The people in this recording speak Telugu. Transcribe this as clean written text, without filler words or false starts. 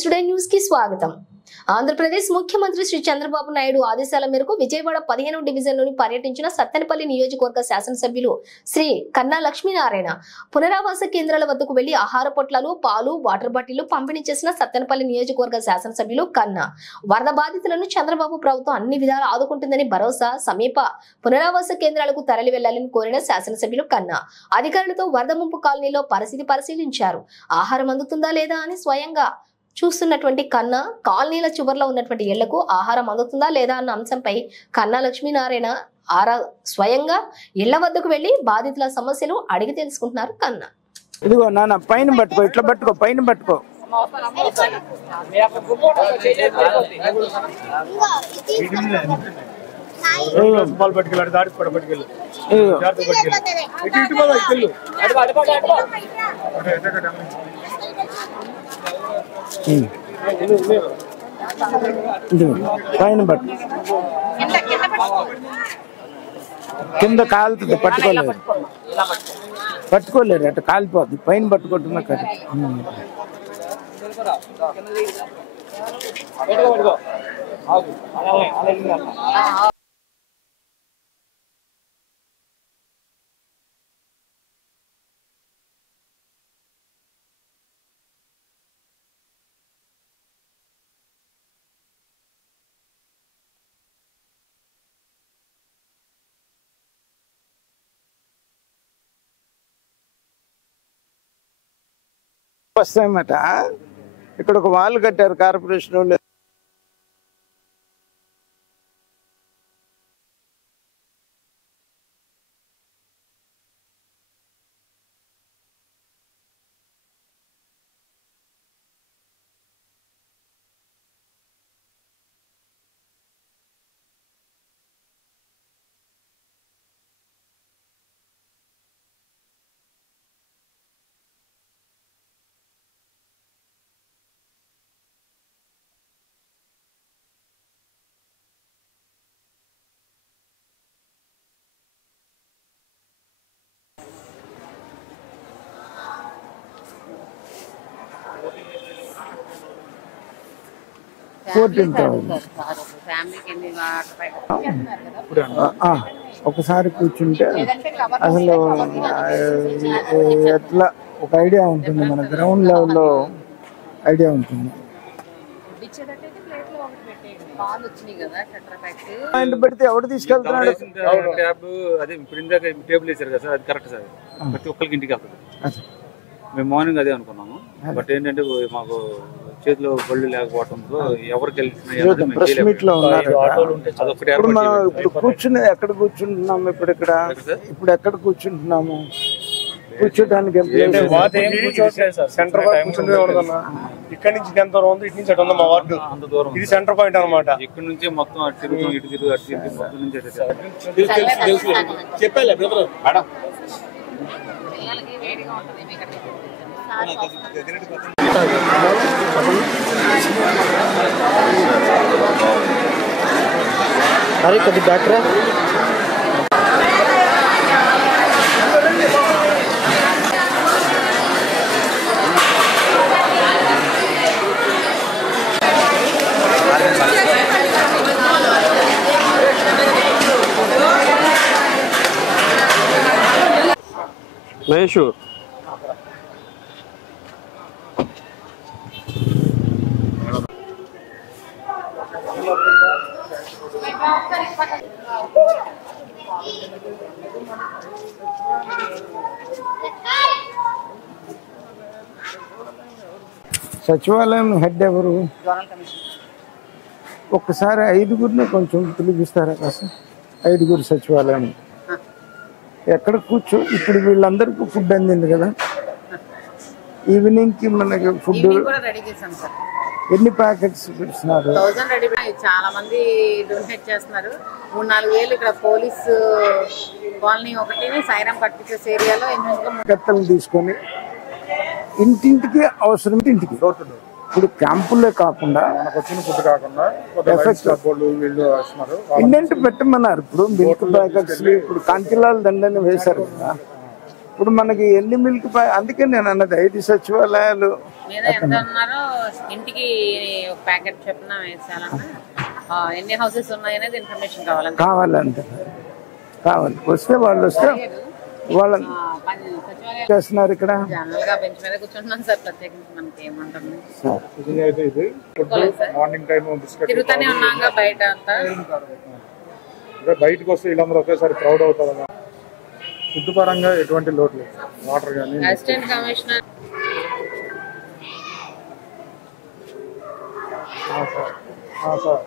టైమ్స్ టుడే న్యూస్ కి స్వాగతం. ఆంధ్రప్రదేశ్ ముఖ్యమంత్రి శ్రీ చంద్రబాబు నాయుడు ఆదేశాల మేరకు విజయవాడ 15వ డివిజన్లోని పర్యటించిన సత్తెనపల్లి నియోజకవర్గ శాసనసభ్యులు శ్రీ కన్నా లక్ష్మీనారాయణ పునరావాస కేంద్రాల వద్దకు వెళ్లి ఆహార పొట్లాలు, పాలు, వాటర్ బాటిళ్లు పంపిణీ చేసిన సత్తెనపల్లి నియోజకవర్గ శాసనసభ్యులు కన్నా వరద బాధితులను చంద్రబాబు ప్రభుత్వం అన్ని విధాలు ఆదుకుంటుందని భరోసా, సమీప పునరావాస కేంద్రాలకు తరలి వెళ్లాలని కోరిన శాసనసభ్యులు కన్నా అధికారులతో వరద ముంపు కాలనీలో పరిస్థితి పరిశీలించారు. ఆహారం అందుతుందా లేదా అని స్వయంగా చూస్తున్నటువంటి కన్నా కాలనీల చివర్లో ఉన్నటువంటి ఇళ్లకు ఆహారం అందుతుందా లేదా అన్న అంశంపై కన్నా లక్ష్మీనారాయణ స్వయంగా ఇళ్ల వద్దకు వెళ్లి బాధితుల సమస్యలు అడిగి తెలుసుకుంటున్నారు. కన్నా ఇదిగో నాన్న పైన పట్టుకో, ఇట్లా పట్టుకో, పైన పట్టుకో. పైన పట్టు, కింద కాలుతుంది, పట్టుకోలేదు పట్టుకోలేరు, అట్లా కాలిపోద్ది. పైన పట్టుకుంటున్నా కదా. వస్తాయన్నమాట. ఇక్కడ ఒక వాల్ కట్టారు కార్పొరేషన్ వాళ్ళు. ఒకసారి కూర్చుంటే అసలు ఎట్లా ఒక ఐడియా ఉంటుంది, మన గ్రౌండ్ లెవెల్లో ఐడియా ఉంటుంది. పెడితే ఎవరు తీసుకెళ్తున్నాడు? టేబుల్ వేసారు కదా సార్, అది కరెక్ట్ సార్. ప్రతి ఒక్కరికి ఇంటికి వెళ్తుంది. మేము మార్నింగ్ అదే అనుకున్నాము. బట్ ఏంటంటే మాకు చేతిలో బళ్ళు లేకపోవడంతో ఎవరికి కూర్చుని ఎక్కడ కూర్చుంటున్నాము? ఇప్పుడు ఎక్కడ కూర్చుంటున్నాము? కూర్చోడానికి సెంటర్ ఇక్కడ నుంచి ఎంత దూరం ఉంది? ఇటు నుంచి అటు ఉంది మా వార్డు, అంత దూరం. ఇది సెంటర్ పాయింట్ అనమాట. ఇక్కడ నుంచి మొత్తం అటు తిరుగుతాం, ఇటు తిరుగు, అటు తిరిగి మొత్తం నుంచి చెప్పాలి మేడం. అరే కొద్ది బ్యాక్ రా. మహేష్ సచివాలయం హెడ్ ఎవరు? ఒక్కసారి 5గురిని కొంచెం పిలిపిస్తారా కాస్త? 5గురు సచివాలయం ఎక్కడ కూర్చో. ఇప్పుడు వీళ్ళందరికీ ఫుడ్ అందింది కదా, ఈవినింగ్ కి మనకి ఫుడ్ ఎన్ని ప్యాకెట్స్ ఇస్తున్నారు? చాలా మంది డొనేట్ చేస్తున్నారు. 3-4 వేలు ఇక్కడ పోలీసు కాలనీ ఒకటి, సైరం పట్టించేస్ ఏరియాలో కత్తలు తీసుకొని ఇంటింటికి అవసరం. ఇంటికి ఇప్పుడు క్యాంపుల్లో కాకుండా ఇంటి పెట్టమన్నారు. ఇప్పుడు మిల్క్ ప్యాకెట్స్ ఇప్పుడు కంకిలాల దండని వేశారు కదా. ఇప్పుడు మనకి ఎన్ని మిల్క్ అందుకే నేను అన్నది 5 సచివాలయాలు ఇంటికి ఒక ప్యాకెట్ చెప్పిన వేసాలన్నా ఎన్ని హౌసెస్ ఉన్నాయనేది ఇన్ఫర్మేషన్ కావాలంటే కావాలంటే కావాలి. వస్తే వాళ్ళు వస్తే వాళ్ళని సచివాలయం చేస్తున్నారు ఇక్కడ. జనరల్ గా బెంచ్ మీద కూర్చుంటున్నాం సార్, ప్రత్యేకించి మనకి ఏమంటుంది ఇది మార్నింగ్ టైం బిస్కెట్ తిరుగుతానే ఉన్నాగా బయట అంతా. బయటకు వస్తే వీళ్ళందరూ ఒకేసారి క్రౌడ్ అవుతారు. ఫుడ్ పరంగా ఎటువంటి లోటు లేదు. వాటర్ కానీ అసిస్టెంట్ కమిషనర్ సార్